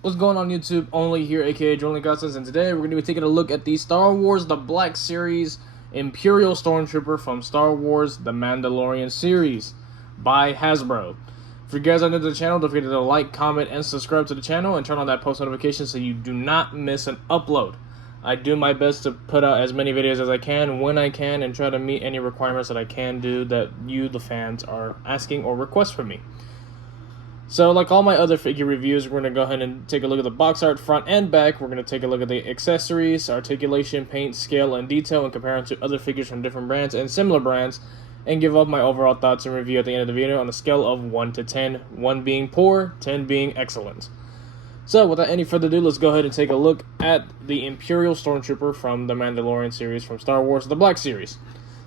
What's going on YouTube? Only here, aka Jolie Cousins, and today we're going to be taking a look at the Star Wars The Black Series Imperial Stormtrooper from Star Wars The Mandalorian series by Hasbro. If you guys are new to the channel, don't forget to like, comment, and subscribe to the channel, and turn on that post notification so you do not miss an upload. I do my best to put out as many videos as I can, when I can, and try to meet any requirements that I can do that you, the fans, are asking or request from me. So, like all my other figure reviews, we're going to go ahead and take a look at the box art front and back. We're going to take a look at the accessories, articulation, paint, scale, and detail, and compare them to other figures from different brands and similar brands, and give up my overall thoughts and review at the end of the video on a scale of 1 to 10, 1 being poor, 10 being excellent. So, without any further ado, let's go ahead and take a look at the Imperial Stormtrooper from the Mandalorian series from Star Wars The Black Series.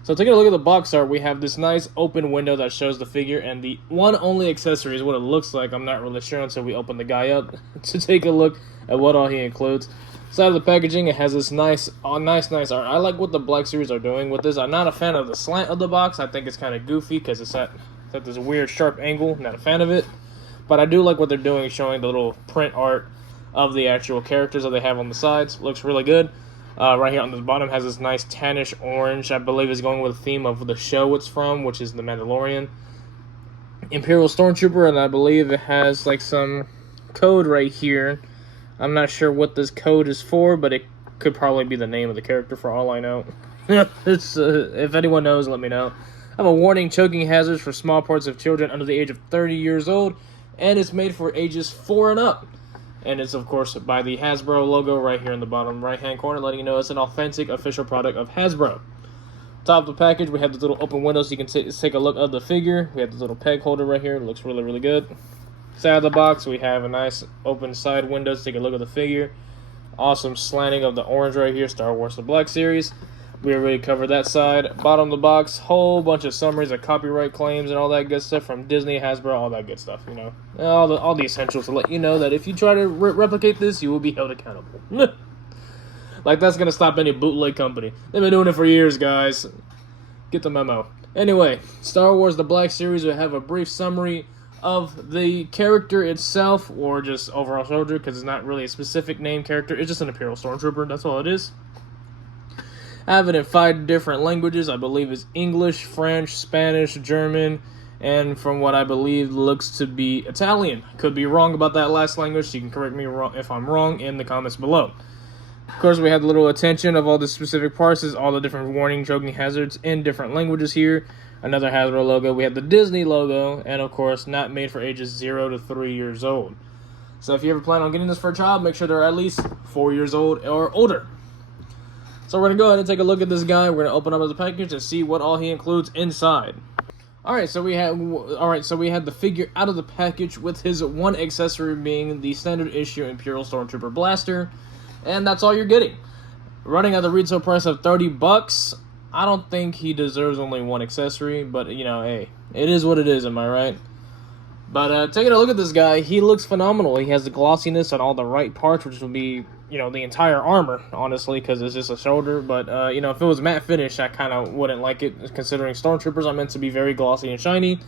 So taking a look at the box art, we have this nice open window that shows the figure, and the one only accessory is what it looks like. I'm not really sure until we open the guy up to take a look at what all he includes. Side of the packaging, it has this nice art. I like what the Black Series are doing with this. I'm not a fan of the slant of the box. I think it's kind of goofy because it's at this weird sharp angle. Not a fan of it. But I do like what they're doing, showing the little print art of the actual characters that they have on the sides. Looks really good. Right here on the bottom has this nice tannish orange. I believe is going with the theme of the show it's from, which is the Mandalorian. Imperial Stormtrooper, and I believe it has like some code right here. I'm not sure what this code is for, but it could probably be the name of the character for all I know. If anyone knows, let me know. I have a warning: choking hazards for small parts of children under the age of 30 years old, and it's made for ages 4 and up. And it's, of course, by the Hasbro logo right here in the bottom right-hand corner, letting you know it's an authentic official product of Hasbro. Top of the package, we have this little open window so you can take a look of the figure. We have this little peg holder right here. It looks really, really good. Side of the box, we have a nice open side window to take a look at the figure. Awesome slanting of the orange right here, Star Wars The Black Series. We already covered that side. Bottom of the box, whole bunch of summaries of copyright claims and all that good stuff from Disney, Hasbro, all that good stuff, you know. All the essentials to let you know that if you try to replicate this, you will be held accountable. Like, that's going to stop any bootleg company. They've been doing it for years, guys. Get the memo. Anyway, Star Wars The Black Series will have a brief summary of the character itself, or just overall soldier, because it's not really a specific name character. It's just an Imperial Stormtrooper, that's all it is. I have it in 5 different languages. I believe it's English, French, Spanish, German, and from what I believe looks to be Italian. Could be wrong about that last language, so you can correct me if I'm wrong in the comments below. Of course, we have the little attention of all the specific parts, is all the different warning, choking hazards in different languages here. Another Hasbro logo. We have the Disney logo, and of course, not made for ages 0 to 3 years old. So if you ever plan on getting this for a child, make sure they're at least 4 years old or older. So we're going to go ahead and take a look at this guy. We're going to open up the package and see what all he includes inside. Alright, so we had the figure out of the package with his one accessory being the standard issue Imperial Stormtrooper blaster. And that's all you're getting. Running at the retail price of $30. I don't think he deserves only one accessory, but you know, hey, it is what it is, am I right? But taking a look at this guy, he looks phenomenal. He has the glossiness on all the right parts, which will be, you know, the entire armor, honestly, because it's just a shoulder. But, you know, if it was matte finish, I kind of wouldn't like it, considering Stormtroopers are meant to be very glossy and shiny.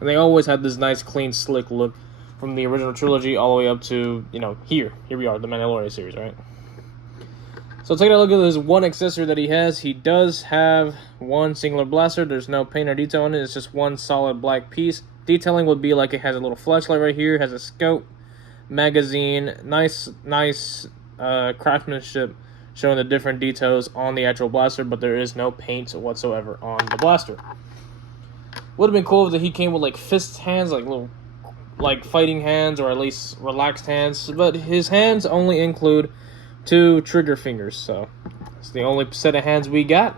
And they always had this nice, clean, slick look from the original trilogy all the way up to, you know, here we are, the Mandalorian series, right? So taking a look at this one accessory that he has, he does have one singular blaster. There's no paint or detail on it. It's just one solid black piece. Detailing would be like it has a little flashlight right here, has a scope, magazine, nice craftsmanship showing the different details on the actual blaster, but there is no paint whatsoever on the blaster. Would have been cool if he came with like fist hands, like little fighting hands, or at least relaxed hands, but his hands only include 2 trigger fingers, so it's the only set of hands we got,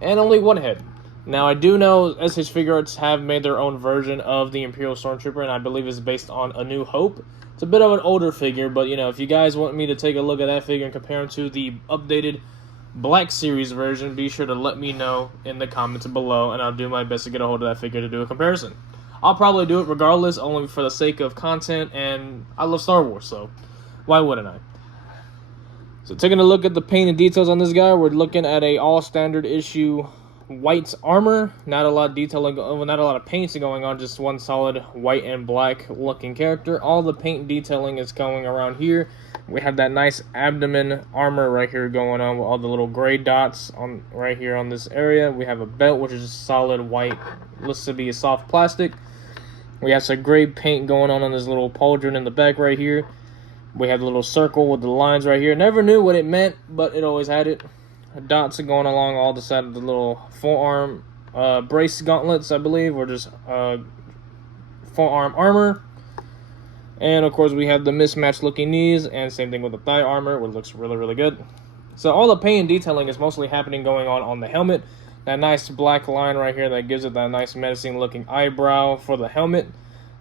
and only one head. Now, I do know SH Figure Arts have made their own version of the Imperial Stormtrooper, and I believe it's based on A New Hope. It's a bit of an older figure, but, you know, if you guys want me to take a look at that figure and compare him to the updated Black Series version, be sure to let me know in the comments below, and I'll do my best to get a hold of that figure to do a comparison. I'll probably do it regardless, only for the sake of content, and I love Star Wars, so why wouldn't I? So taking a look at the paint and details on this guy, we're looking at a all standard issue white armor, not a lot of detailing, not a lot of paints going on, just one solid white and black looking character. All the paint detailing is going around here. We have that nice abdomen armor right here going on with all the little gray dots on right here on this area. We have a belt, which is solid white, looks to be a soft plastic. We have some gray paint going on this little pauldron in the back right here. We have a little circle with the lines right here. Never knew what it meant, but it always had it. Dots are going along all the side of the little forearm brace gauntlets, I believe, or just forearm armor. And of course we have the mismatched looking knees, and same thing with the thigh armor, which looks really, really good. So all the paint and detailing is mostly happening going on the helmet. That nice black line right here that gives it that nice menacing looking eyebrow for the helmet.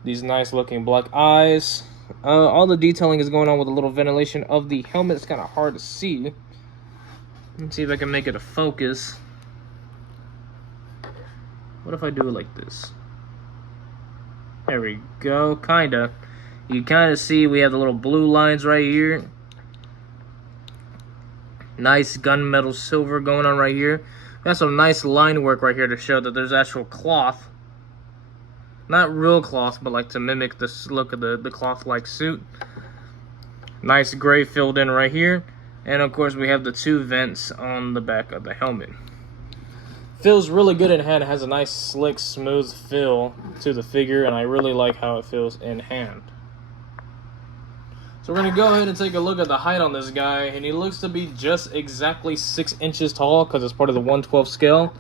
These nice looking black eyes. All the detailing is going on with a little ventilation of the helmet. It's kind of hard to see. Let's see if I can make it a focus. What if I do it like this? There we go, kinda. You kinda see we have the little blue lines right here. Nice gunmetal silver going on right here. Got some nice line work right here to show that there's actual cloth. Not real cloth, but like to mimic this look of the cloth-like suit. Nice gray filled in right here. And of course we have the two vents on the back of the helmet. Feels really good in hand. It has a nice slick, smooth feel to the figure, and I really like how it feels in hand. So we're going to go ahead and take a look at the height on this guy, and he looks to be just exactly 6 inches tall because it's part of the 1/12 scale.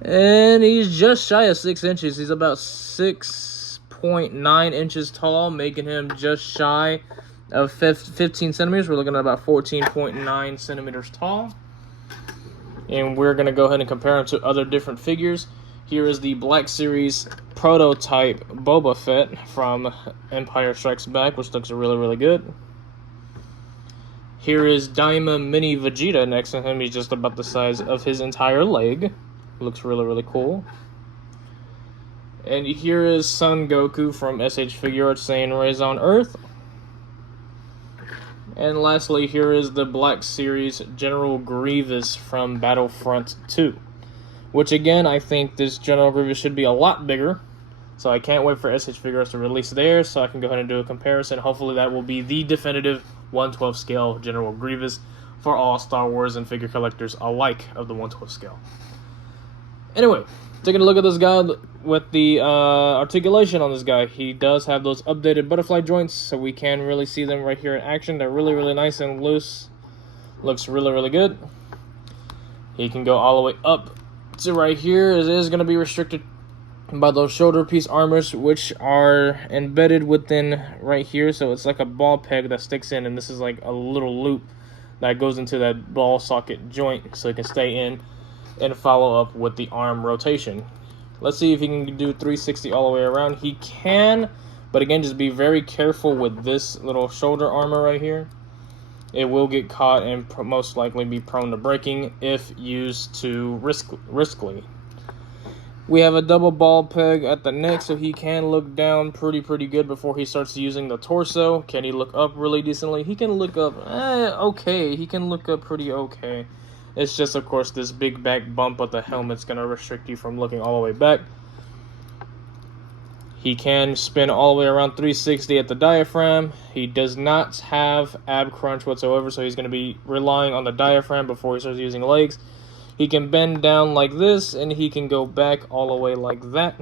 And he's just shy of 6 inches. He's about 6.9 inches tall, making him just shy of 15 centimeters. We're looking at about 14.9 centimeters tall. And we're going to go ahead and compare him to other different figures. Here is the Black Series prototype Boba Fett from Empire Strikes Back, which looks really, really good. Here is Daima Mini Vegeta next to him. He's just about the size of his entire leg. Looks really, really cool. And here is Son Goku from SH Figure Arts saying Raise on Earth. And lastly, here is the Black Series General Grievous from Battlefront 2. Which again, I think this General Grievous should be a lot bigger. So I can't wait for SH Figure Arts to release theirs so I can go ahead and do a comparison. Hopefully that will be the definitive 1/12 scale General Grievous for all Star Wars and figure collectors alike of the 1/12 scale. Anyway, taking a look at this guy with the articulation on this guy. He does have those updated butterfly joints, so we can really see them right here in action. They're really, really nice and loose. Looks really, really good. He can go all the way up to right here. It is going to be restricted by those shoulder piece armors, which are embedded within right here. So it's like a ball peg that sticks in, and this is like a little loop that goes into that ball socket joint so it can stay in and follow up with the arm rotation. Let's see if he can do 360 all the way around. He can, but again, just be very careful with this little shoulder armor right here. It will get caught and most likely be prone to breaking if used too riskily. We have a double ball peg at the neck, so he can look down pretty good before he starts using the torso. Can he look up really decently? He can look up okay. He can look up pretty okay. It's just, of course, this big back bump of the helmet's going to restrict you from looking all the way back. He can spin all the way around 360 at the diaphragm. He does not have ab crunch whatsoever, so he's going to be relying on the diaphragm before he starts using legs. He can bend down like this, and he can go back all the way like that.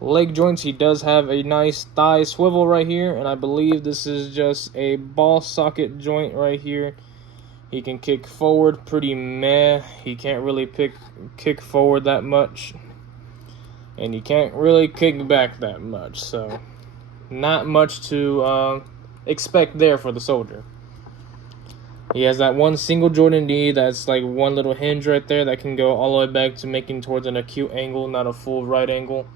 Leg joints, he does have a nice thigh swivel right here, and I believe this is just a ball socket joint right here. He can kick forward pretty meh. He can't really kick forward that much. And he can't really kick back that much. So, not much to expect there for the soldier. He has that one single jointed knee that's like one little hinge right there that can go all the way back to making towards an acute angle, not a full right angle.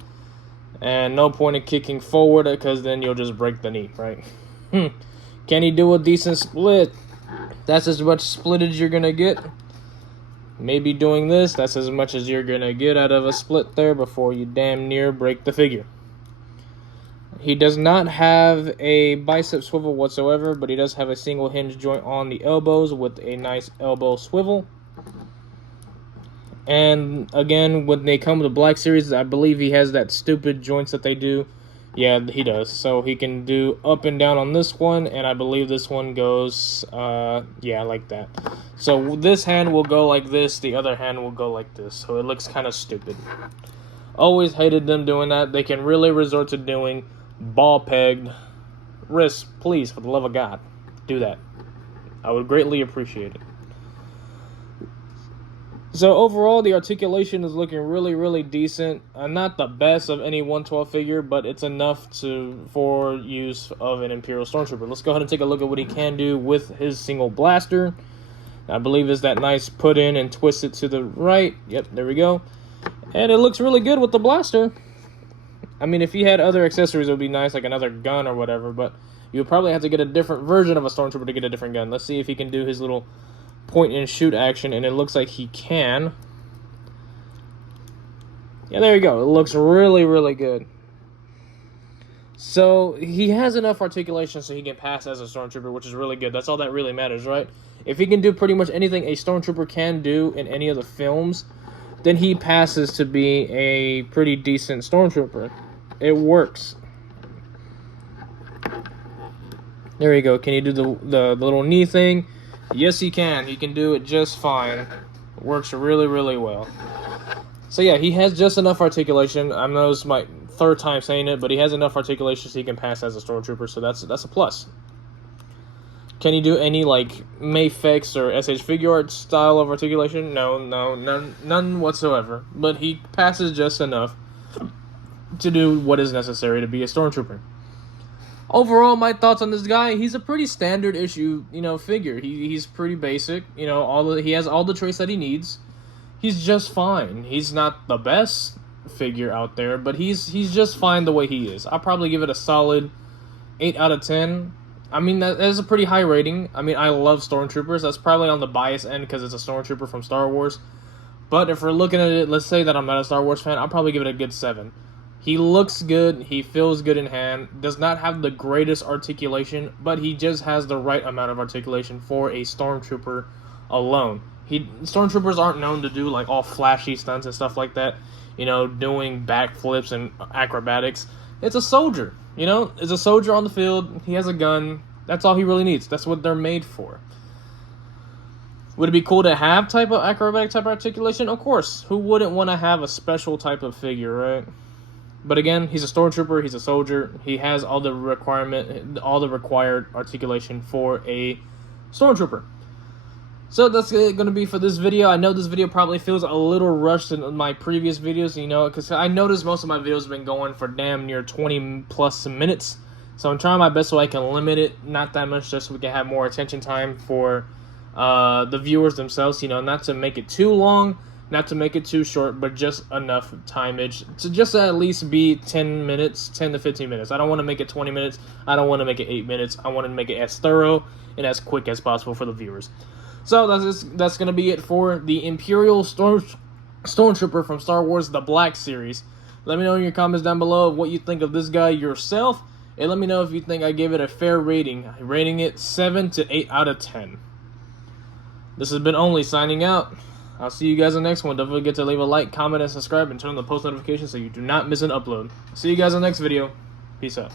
And no point in kicking forward because then you'll just break the knee, right? Can he do a decent split? That's as much split as you're going to get. Maybe doing this, that's as much as you're going to get out of a split there before you damn near break the figure. He does not have a bicep swivel whatsoever, but he does have a single hinge joint on the elbows with a nice elbow swivel. And again, when they come with the Black Series, I believe he has that stupid joints that they do. Yeah, he does. So he can do up and down on this one, and I believe this one goes, yeah, like that. So this hand will go like this, the other hand will go like this. So it looks kind of stupid. Always hated them doing that. They can really resort to doing ball-pegged wrists. Please, for the love of God, do that. I would greatly appreciate it. So overall, the articulation is looking really, really decent. Not the best of any 112 figure, but it's enough for use of an Imperial Stormtrooper. Let's go ahead and take a look at what he can do with his single blaster. I believe is that nice put in and twist it to the right. Yep, there we go. And it looks really good with the blaster. I mean, if he had other accessories, it would be nice, like another gun or whatever, but you would probably have to get a different version of a Stormtrooper to get a different gun. Let's see if he can do his little point and shoot action, and it looks like he can. Yeah, there you go. It looks really, really good. So he has enough articulation so he can pass as a Stormtrooper, which is really good. That's all that really matters, right? If he can do pretty much anything a Stormtrooper can do in any of the films, then he passes to be a pretty decent Stormtrooper. It works. There you go. Can you do the little knee thing? Yes, he can. He can do it just fine. It works really, really well. So yeah, he has just enough articulation. I know it's my third time saying it, but he has enough articulation so he can pass as a Stormtrooper, so that's a plus. Can he do any, like, Mayfix or SH Figure Art style of articulation? No, none whatsoever. But he passes just enough to do what is necessary to be a Stormtrooper. Overall, my thoughts on this guy, he's a pretty standard issue, figure. He's pretty basic, he has all the traits that he needs. He's just fine. He's not the best figure out there, but he's just fine the way he is. I'll probably give it a solid 8 out of 10. I mean, that is a pretty high rating. I mean, I love Stormtroopers. That's probably on the bias end because it's a Stormtrooper from Star Wars. But if we're looking at it, let's say that I'm not a Star Wars fan, I'll probably give it a good 7. He looks good, he feels good in hand, does not have the greatest articulation, but he just has the right amount of articulation for a Stormtrooper alone. Stormtroopers aren't known to do like all flashy stunts and stuff like that, doing backflips and acrobatics. It's a soldier, it's a soldier on the field, he has a gun, that's all he really needs, that's what they're made for. Would it be cool to have acrobatic type articulation? Of course, who wouldn't want to have a special type of figure, right? But again, he's a Stormtrooper, he's a soldier, he has all the required articulation for a Stormtrooper. So that's going to be for this video. I know this video probably feels a little rushed in my previous videos, because I noticed most of my videos have been going for damn near 20 plus minutes. So I'm trying my best so I can limit it, not that much, just so we can have more attention time for the viewers themselves, not to make it too long, not to make it too short, but just enough timeage to just at least be 10 to 15 minutes. I don't want to make it 20 minutes. I don't want to make it 8 minutes. I want to make it as thorough and as quick as possible for the viewers. So that's going to be it for the Imperial Stormtrooper from Star Wars, the Black Series. Let me know in your comments down below what you think of this guy yourself. And let me know if you think I gave it a fair rating. Rating it 7 to 8 out of 10. This has been Only signing out. I'll see you guys in the next one. Don't forget to leave a like, comment, and subscribe, and turn on the post notifications so you do not miss an upload. See you guys in the next video. Peace out.